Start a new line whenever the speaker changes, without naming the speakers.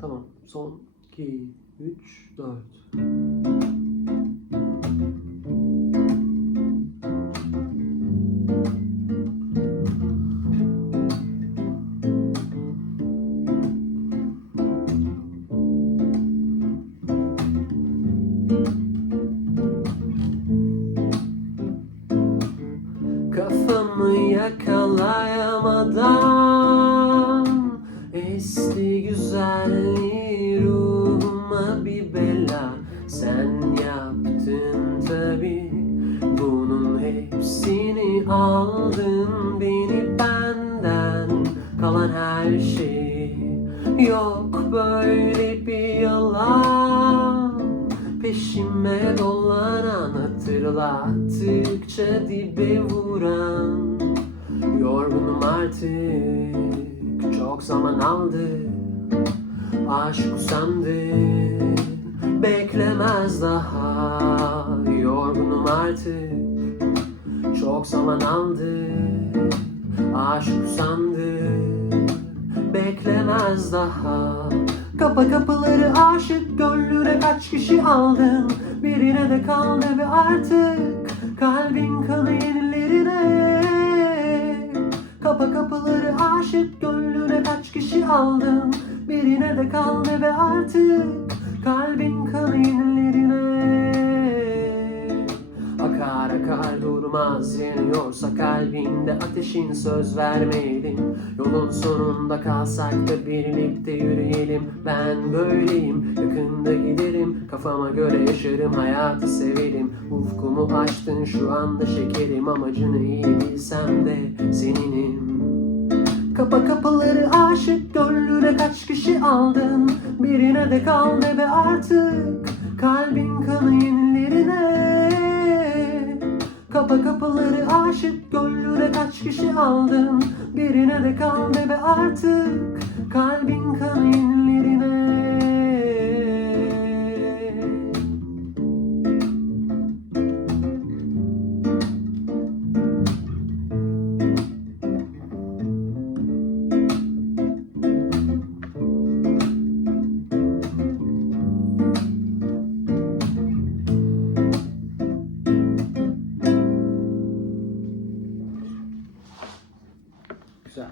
Tamam. Son 2, 3, 4. Kafamı yakalayamadan Esti güzelliği ruhuma bir bela. Sen yaptın tabi Bunun hepsini aldın beni benden. Kalan her şey Yok böyle bir yalan. Peşime dolanan hatırlattıkça dibe vuran. Yorgunum artık çok zaman aldı Aşk usandı. Beklemez daha Yorgunum artık. Çok zaman aldı Aşk usandı. Beklemez daha. Kapa kapıları aşık gönlüne kaç kişi aldın? Birine de kaldı ve artık. Kalbin kanı yenilerine aşık gönlüne kaç kişi aldın Birine de kaldı ve artık kalbin kanı yenilerine Akar akar durmaz yanıyorsa kalbinde ateşin söz vermeyelim. Yolun sonunda kalsak da birlikte yürüyelim. Ben böyleyim yakında giderim. Kafama göre yaşarım hayatı sevelim Ufkumu açtın şu anda şekerim. Amacını iyi bilsem de seninim Kapa kapıları aşık gönlüne kaç kişi aldın? Birine de kaldı ve artık kalbin kanı yenilerine. Kapa kapıları aşık gönlüne kaç kişi aldın? Birine de kaldı ve artık kalbin 是